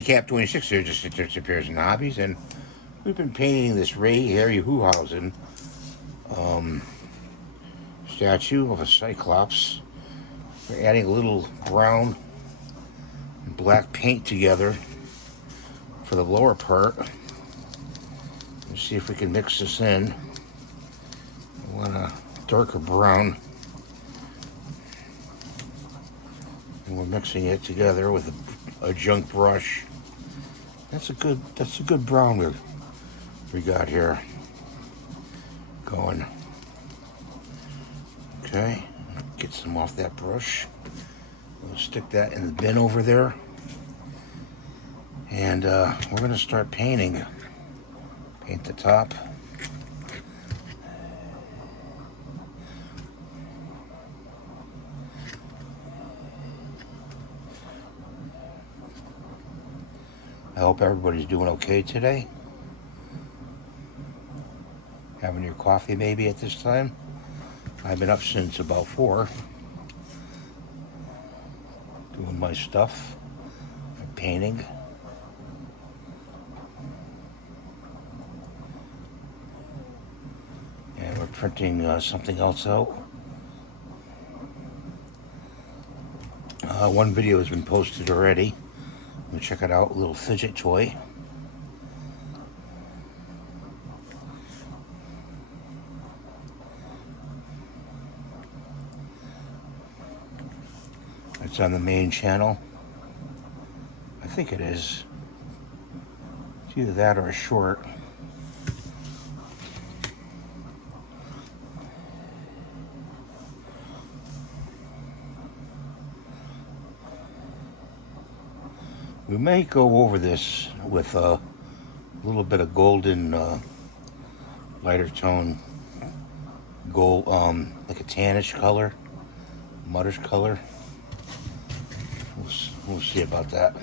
Cap 26 here just appears in hobbies, and we've been painting this Ray Harryhausen statue of a Cyclops. We're adding a little brown and black paint together for the lower part. Let's see if we can mix this in. I want a darker brown, and we're mixing it together with a junk brush. That's a good brown we got here going. Okay, get some off that brush. We'll stick that in the bin over there, and we're gonna start painting. Paint the top. I hope everybody's doing okay today. Having your coffee maybe at this time. I've been up since about 4. Doing my stuff. I'm painting. And we're printing something else out. One video has been posted already. Check it out, a little fidget toy. It's on the main channel. I think it is. It's either that or a short. We may go over this with a little bit of golden, lighter tone gold, like a tannish color, muddish color. We'll see about that.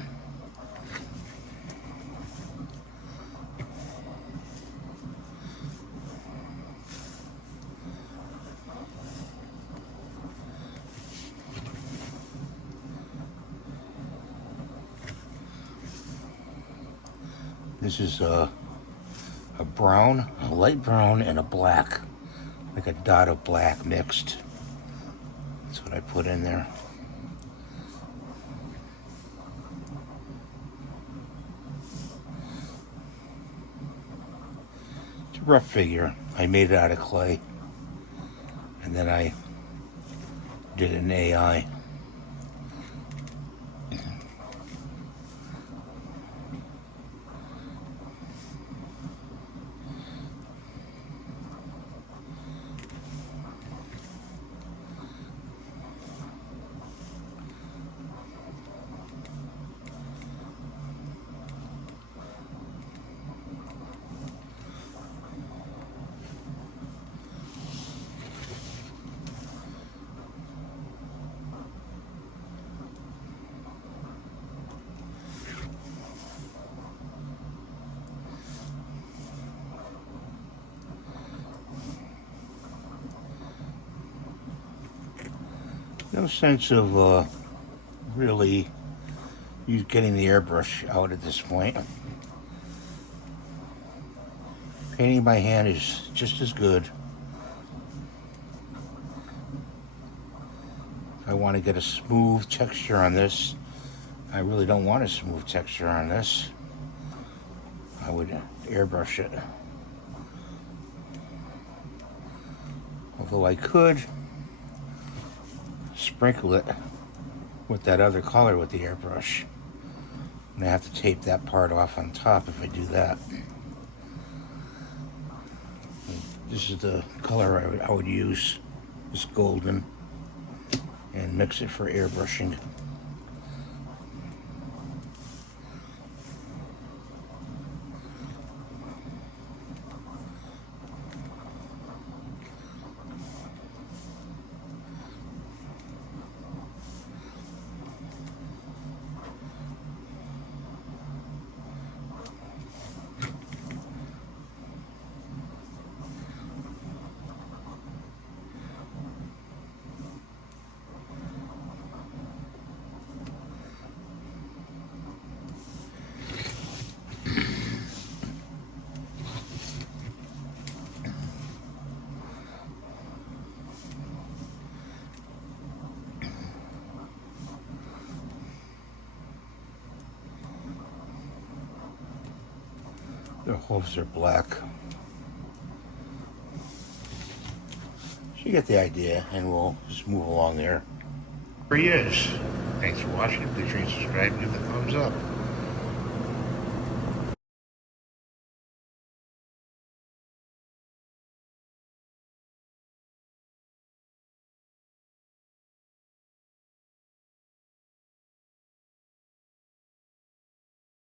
This is a brown, a light brown, and a black, like a dot of black mixed. That's what I put in there. It's a rough figure. I made it out of clay, and then I did an AI. No sense of really you getting the airbrush out at this point. Painting by hand is just as good. If I want to get a smooth texture on this, I really don't want a smooth texture on this. I would airbrush it. Although I could sprinkle it with that other color with the airbrush. And I have to tape that part off on top if I do that. This is the color I would use, this golden, and mix it for airbrushing. Their hooves are black. So you get the idea, and we'll just move along there. Here he is. Thanks for watching. Please rate, subscribe, give the thumbs up.